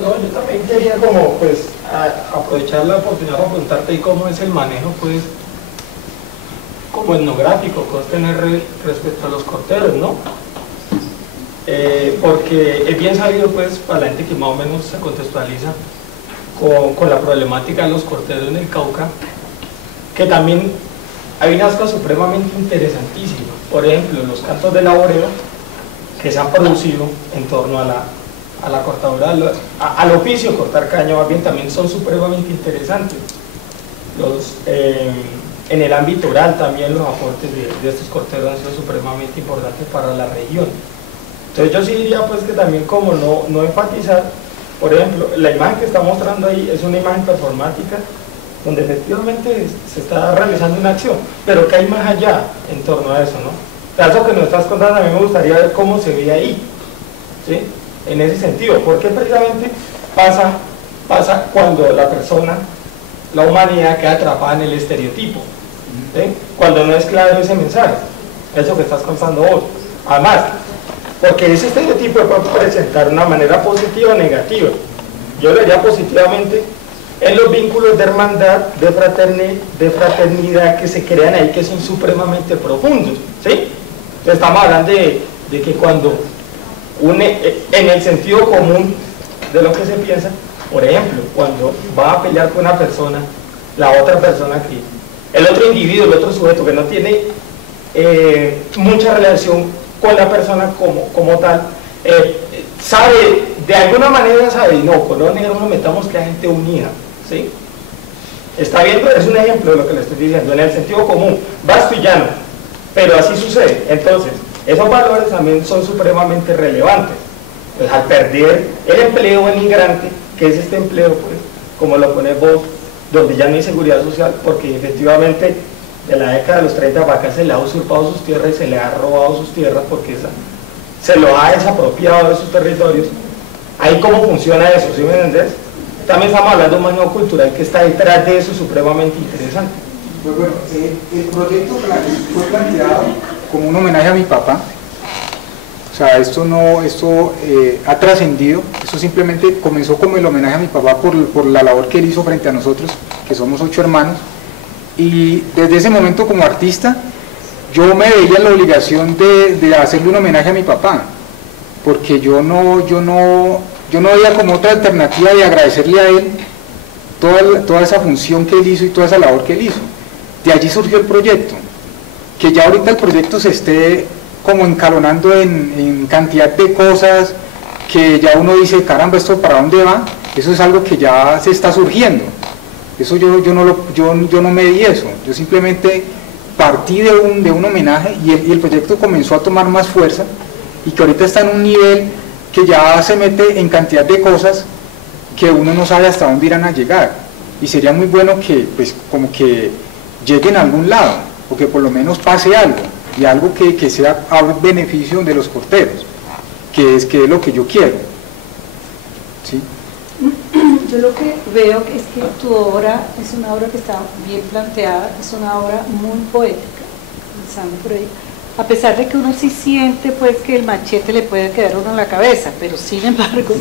No, yo también quería como pues aprovechar la oportunidad para preguntarte cómo es el manejo pues como etnográfico que vas a tener respecto a los corteros, ¿no? Porque es bien sabido pues para la gente que más o menos se contextualiza con la problemática de los corteros en el Cauca, que también hay unas cosas supremamente interesantísimas. Por ejemplo, los cantos de laboreo que se han producido en torno a la cortadura, al oficio de cortar caña, más bien también son supremamente interesantes. En el ámbito oral también los aportes de estos corteros han sido supremamente importantes para la región. Entonces yo sí diría pues que también como no enfatizar, por ejemplo, la imagen que está mostrando ahí es una imagen performática donde efectivamente se está realizando una acción, pero que hay más allá en torno a eso, ¿no? O sea, eso que nos estás contando, a mí me gustaría ver cómo se ve ahí, ¿sí? En ese sentido, porque precisamente pasa cuando la persona, la humanidad queda atrapada en el estereotipo, ¿sí? Cuando no es claro ese mensaje, eso que estás contando hoy. Además, porque ese estereotipo puede presentar una manera positiva o negativa. Yo lo diría positivamente en los vínculos de hermandad, de fraternidad que se crean ahí, que son supremamente profundos, ¿sí? Estamos hablando de que cuando en el sentido común de lo que se piensa, por ejemplo, cuando va a pelear con una persona, la otra persona que, el otro individuo, el otro sujeto que no tiene mucha relación con la persona como tal, sabe, de alguna manera sabe, no, con los negros nos metamos que la gente unida, ¿sí? Está bien, es un ejemplo de lo que le estoy diciendo, en el sentido común, vasto y llano, pero así sucede. Entonces, esos valores también son supremamente relevantes. Pues al perder el empleo emigrante, que es este empleo, pues, como lo pones vos, donde ya no hay seguridad social, porque efectivamente de la década de los 30 para acá se le ha usurpado sus tierras y se le ha robado sus tierras porque se lo ha desapropiado de sus territorios. Ahí cómo funciona eso, ¿sí me entendés? También estamos hablando de un manejo cultural que está detrás de eso, supremamente interesante. Pues bueno, el proyecto fue planteado como un homenaje a mi papá. O sea, esto ha trascendido, esto simplemente comenzó como el homenaje a mi papá por la labor que él hizo frente a nosotros, que somos 8 hermanos, y desde ese momento como artista, yo me veía en la obligación de hacerle un homenaje a mi papá, porque yo no veía como otra alternativa de agradecerle a él toda esa función que él hizo y toda esa labor que él hizo. De allí surgió el proyecto, que ya ahorita el proyecto se esté como encalonando en cantidad de cosas que ya uno dice, caramba, ¿esto para dónde va? Eso es algo que ya se está surgiendo. Eso yo no me di eso, yo simplemente partí de un homenaje y el proyecto comenzó a tomar más fuerza y que ahorita está en un nivel que ya se mete en cantidad de cosas que uno no sabe hasta dónde irán a llegar, y sería muy bueno que pues como que lleguen a algún lado, o que por lo menos pase algo, y algo que sea a beneficio de los corteros, que es lo que yo quiero, ¿sí? Yo lo que veo es que tu obra es una obra que está bien planteada, es una obra muy poética, pensando por ahí, a pesar de que uno sí siente pues que el machete le puede quedar a uno en la cabeza, pero sin embargo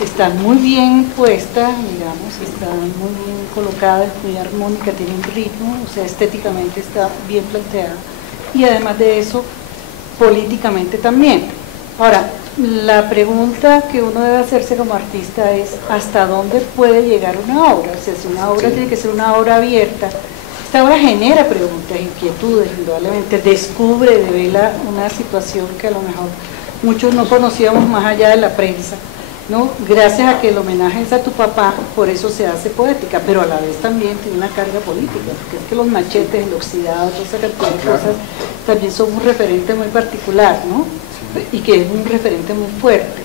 está muy bien puesta, digamos, está muy bien colocada, es muy armónica, tiene un ritmo, o sea, estéticamente está bien planteada, y además de eso, políticamente también. Ahora, la pregunta que uno debe hacerse como artista es ¿hasta dónde puede llegar una obra? O sea, si una obra tiene que ser una obra abierta, esta obra genera preguntas, inquietudes, indudablemente, descubre, devela una situación que a lo mejor muchos no conocíamos más allá de la prensa, ¿no? Gracias a que el homenaje es a tu papá, por eso se hace poética, pero a la vez también tiene una carga política, porque es que los machetes, el oxidado, toda esa cantidad de cosas también son un referente muy particular, ¿no? Y que es un referente muy fuerte.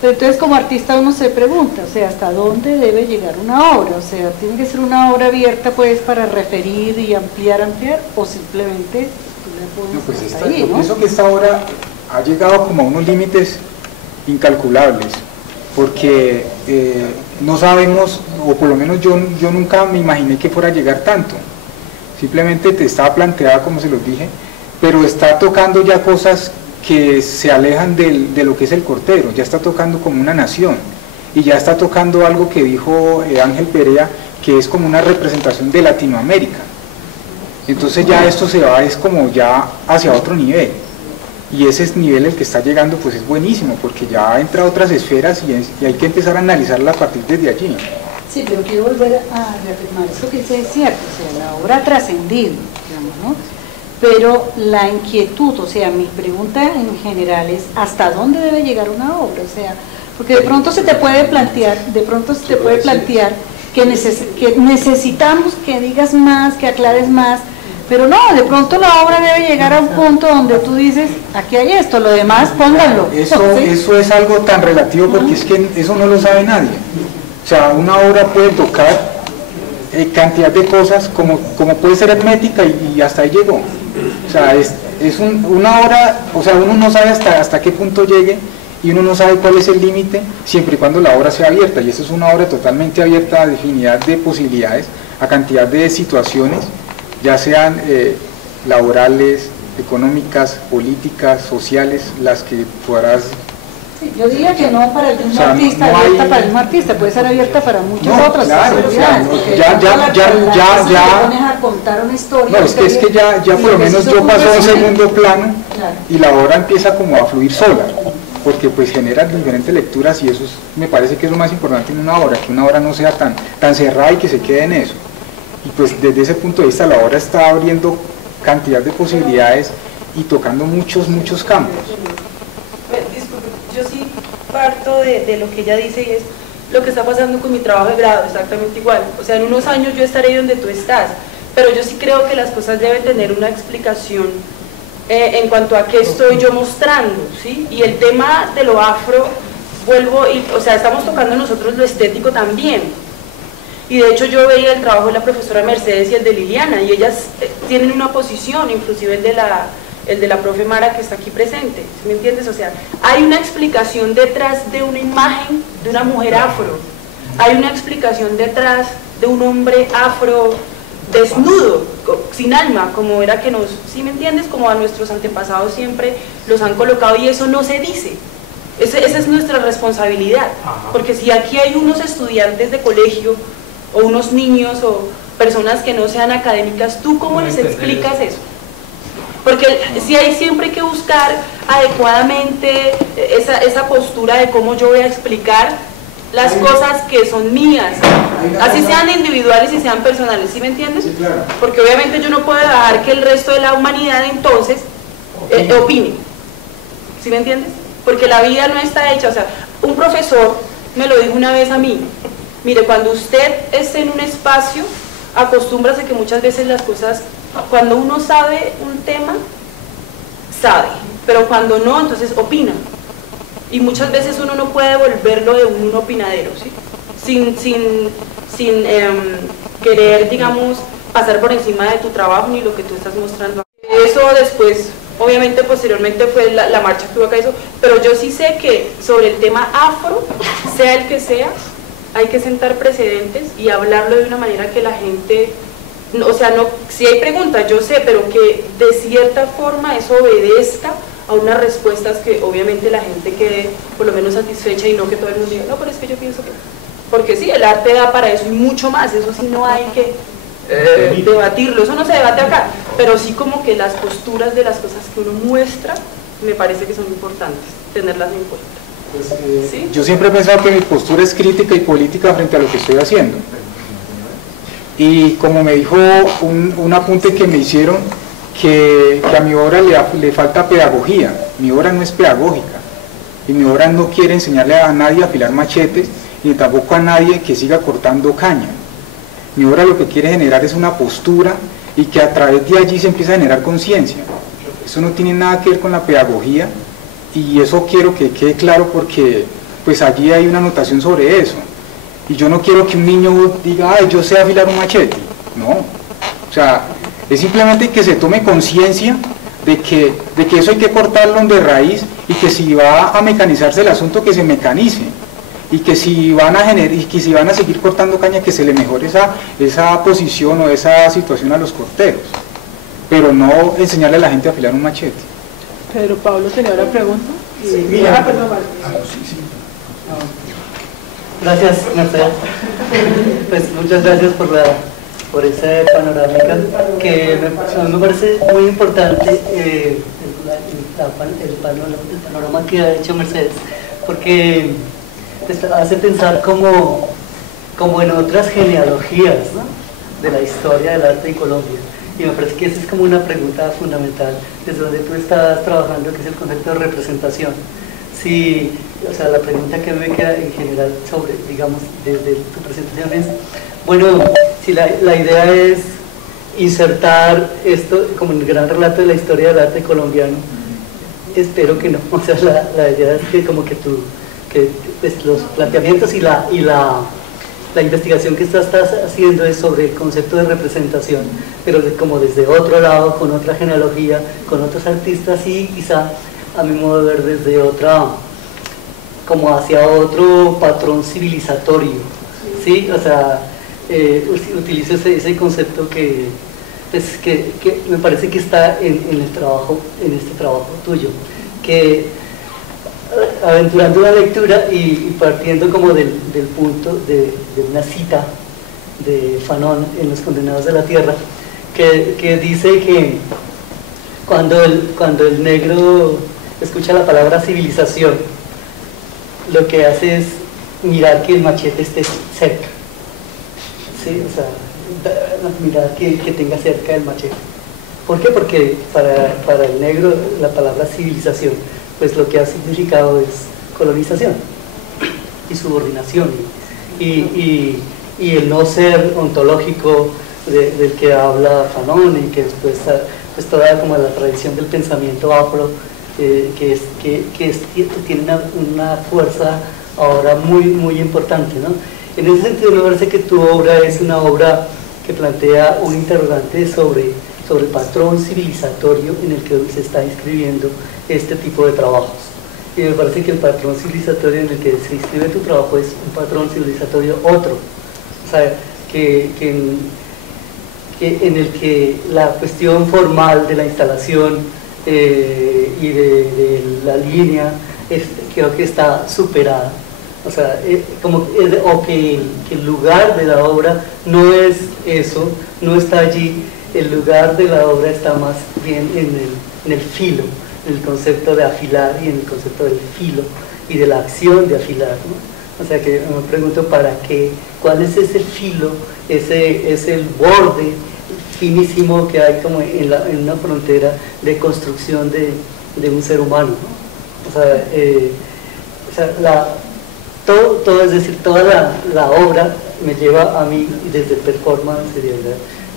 Pero entonces como artista uno se pregunta, o sea, ¿hasta dónde debe llegar una obra? O sea, ¿tiene que ser una obra abierta pues para referir y ampliar, o simplemente tú le pones no, pues hasta ahí, yo ¿no? pienso que esta obra ha llegado como a unos límites incalculables, porque no sabemos, o por lo menos yo nunca me imaginé que fuera a llegar tanto. Simplemente te estaba planteada, como se los dije, pero está tocando ya cosas que se alejan de lo que es el cortero, ya está tocando como una nación, y ya está tocando algo que dijo Ángel Perea, que es como una representación de Latinoamérica. Entonces ya esto se va, es como ya hacia otro nivel, y ese nivel el que está llegando pues es buenísimo, porque ya entra a otras esferas y hay que empezar a analizarla a partir de allí. Sí, pero quiero volver a reafirmar esto que dice es cierto, o sea, la obra ha trascendido, digamos, ¿no? Pero la inquietud, o sea, mi pregunta en general es ¿hasta dónde debe llegar una obra? O sea, porque de pronto se te puede plantear, que necesitamos que digas más, que aclares más, pero no, de pronto la obra debe llegar a un punto donde tú dices, aquí hay esto, lo demás pónganlo. Eso es algo tan relativo, porque es que eso no lo sabe nadie. O sea, una obra puede tocar cantidad de cosas, como puede ser hermética y hasta ahí llegó. O sea, una obra, o sea, uno no sabe hasta qué punto llegue, y uno no sabe cuál es el límite, siempre y cuando la obra sea abierta, y esa es una obra totalmente abierta a infinidad de posibilidades, a cantidad de situaciones, ya sean laborales, económicas, políticas, sociales, las que podrás... Sí, yo diría que no para el mismo artista, no abierta para el mismo artista, puede ser abierta para muchas otras posibilidades. Ya pones a contar una historia. No, es que ya por lo menos yo paso a un segundo plano, claro, y la obra empieza como a fluir sola, porque pues genera diferentes lecturas, y eso me parece que es lo más importante en una obra, que una obra no sea tan cerrada y que se quede en eso. Y pues desde ese punto de vista la obra está abriendo cantidad de posibilidades y tocando muchos campos. Disculpe, yo sí parto de lo que ella dice, y es lo que está pasando con mi trabajo de grado, exactamente igual. O sea, en unos años yo estaré donde tú estás, pero yo sí creo que las cosas deben tener una explicación en cuanto a qué estoy yo mostrando, ¿sí? Y el tema de lo afro, o sea, estamos tocando nosotros lo estético también. Y de hecho yo veía el trabajo de la profesora Mercedes y el de Liliana, y ellas tienen una posición, inclusive el de la profe Mara que está aquí presente, ¿sí me entiendes? O sea, hay una explicación detrás de una imagen de una mujer afro, hay una explicación detrás de un hombre afro desnudo, sin alma, como era que ¿sí me entiendes? Como a nuestros antepasados siempre los han colocado, y eso no se dice. Esa es nuestra responsabilidad, porque si aquí hay unos estudiantes de colegio, o unos niños, o personas que no sean académicas, ¿tú cómo les explicas eso? Porque si hay siempre que buscar adecuadamente esa postura de cómo yo voy a explicar las cosas que son mías, así sean individuales y sean personales, ¿sí me entiendes? Sí, claro. Porque obviamente yo no puedo dejar que el resto de la humanidad entonces opine, ¿sí me entiendes? Porque la vida no está hecha, o sea, un profesor me lo dijo una vez a mí, mire, cuando usted esté en un espacio, acostúmbrase que muchas veces las cosas, cuando uno sabe un tema, sabe, pero cuando no, entonces opina. Y muchas veces uno no puede volverlo de un opinadero, ¿sí? Sin querer, digamos, pasar por encima de tu trabajo ni lo que tú estás mostrando. Eso después, obviamente posteriormente fue la marcha que hubo acá, eso, pero yo sí sé que sobre el tema afro, sea el que sea, hay que sentar precedentes y hablarlo de una manera que la gente, o sea, no, si hay preguntas, yo sé, pero que de cierta forma eso obedezca a unas respuestas que obviamente la gente quede por lo menos satisfecha, y no que todo el mundo diga, no, pero es que yo pienso que... Porque sí, el arte da para eso y mucho más, eso sí no hay que debatirlo, eso no se debate acá, pero sí como que las posturas de las cosas que uno muestra, me parece que son importantes, tenerlas en cuenta. Pues, ¿sí? Yo siempre he pensado que mi postura es crítica y política frente a lo que estoy haciendo. Y como me dijo un apunte que me hicieron, que a mi obra le falta pedagogía. Mi obra no es pedagógica, y mi obra no quiere enseñarle a nadie a afilar machetes, ni tampoco a nadie que siga cortando caña. Mi obra lo que quiere generar es una postura, y que a través de allí se empieza a generar conciencia. Eso no tiene nada que ver con la pedagogía, y eso quiero que quede claro, porque pues allí hay una anotación sobre eso. Y yo no quiero que un niño diga, ay, yo sé afilar un machete. No, o sea, es simplemente que se tome conciencia de que eso hay que cortarlo de raíz, y que si va a mecanizarse el asunto, que se mecanice, y que si van a seguir cortando caña, que se le mejore esa posición o esa situación a los corteros, pero no enseñarle a la gente a afilar un machete. Pedro Pablo tenía una pregunta. Sí, mira, Gracias, Mercedes. Pues muchas gracias por esa panorámica que a mí me parece muy importante el panorama que ha hecho Mercedes, porque pues, hace pensar como en otras genealogías, ¿no?, de la historia del arte en Colombia. Y me parece que esa es como una pregunta fundamental desde donde tú estás trabajando, que es el concepto de representación. Si, o sea, la pregunta que me queda en general sobre, digamos, desde tu presentación es, bueno, si la idea es insertar esto como en el gran relato de la historia del arte colombiano, espero que no. O sea, la idea es que como que pues, los planteamientos y la investigación que estás haciendo es sobre el concepto de representación, pero como desde otro lado, con otra genealogía, con otros artistas y quizá, a mi modo de ver, desde otra, como hacia otro patrón civilizatorio, ¿sí? O sea, utilizo ese concepto que me parece que está en este trabajo tuyo, que aventurando la lectura y partiendo como del punto de una cita de Fanon en Los Condenados de la Tierra, que dice que cuando el negro escucha la palabra civilización, lo que hace es mirar que el machete esté cerca, ¿sí? O sea, mirar que tenga cerca el machete. ¿Por qué? Porque para el negro la palabra civilización, pues lo que ha significado es colonización y subordinación y el no ser ontológico del que habla Fanon, y que después pues toda como la tradición del pensamiento afro que tiene una fuerza ahora muy importante, ¿no? En ese sentido me parece que tu obra es una obra que plantea un interrogante sobre el patrón civilizatorio en el que se está inscribiendo este tipo de trabajos. Y me parece que el patrón civilizatorio en el que se inscribe tu trabajo es un patrón civilizatorio otro. O sea, en el que la cuestión formal de la instalación y de la línea creo que está superada. O sea, que el lugar de la obra no es eso, no está allí. El lugar de la obra está más bien en el filo, en el concepto de afilar y en el concepto del filo y de la acción de afilar, ¿no? O sea que me pregunto ¿cuál es ese filo, es el borde finísimo que hay como en una frontera de construcción de un ser humano, ¿no? O sea, todo, es decir, toda la obra me lleva a mí desde el performance,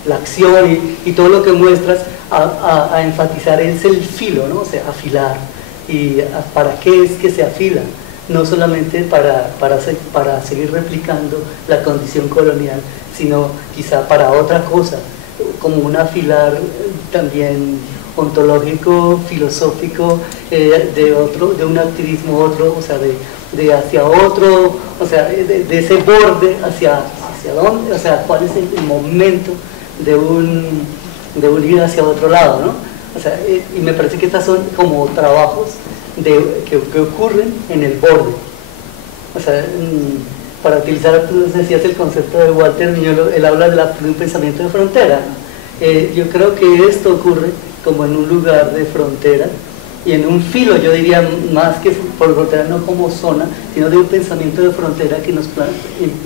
la acción y todo lo que muestras a enfatizar es el filo, ¿no? O sea, afilar. ¿Y para qué es que se afila? No solamente para seguir replicando la condición colonial, sino quizá para otra cosa, como un afilar también ontológico, filosófico, de un activismo otro, o sea, de hacia otro, o sea, de ese borde hacia dónde, o sea, cuál es el momento de un ir hacia otro lado, ¿no? O sea, y me parece que estas son como trabajos que ocurren en el borde. O sea, para utilizar, tú decías el concepto de Walter Miñolo, él habla de un pensamiento de frontera, ¿no? Yo creo que esto ocurre como en un lugar de frontera y en un filo, yo diría, más que por frontera, no como zona, sino de un pensamiento de frontera que nos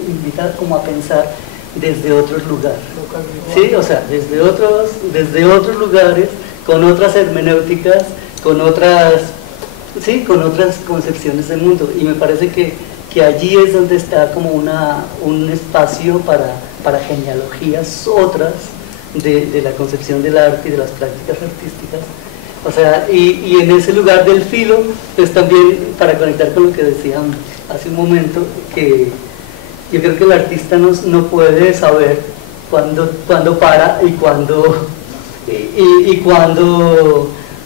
invita como a pensar desde otros lugares, ¿sí? O sea, desde otros lugares, con otras hermenéuticas, con otras concepciones del mundo, y me parece que allí es donde está como un espacio para genealogías otras de la concepción del arte y de las prácticas artísticas. O sea, y en ese lugar del filo, pues también para conectar con lo que decían hace un momento, que yo creo que el artista no puede saber cuándo para y cuándo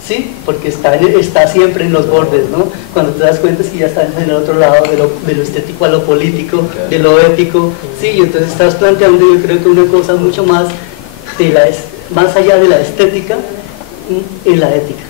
sí, porque está siempre en los bordes, ¿no? Cuando te das cuenta si ya estás en el otro lado de lo estético a lo político, de lo ético, sí, y entonces estás planteando, yo creo que una cosa mucho más allá de la estética, en la ética.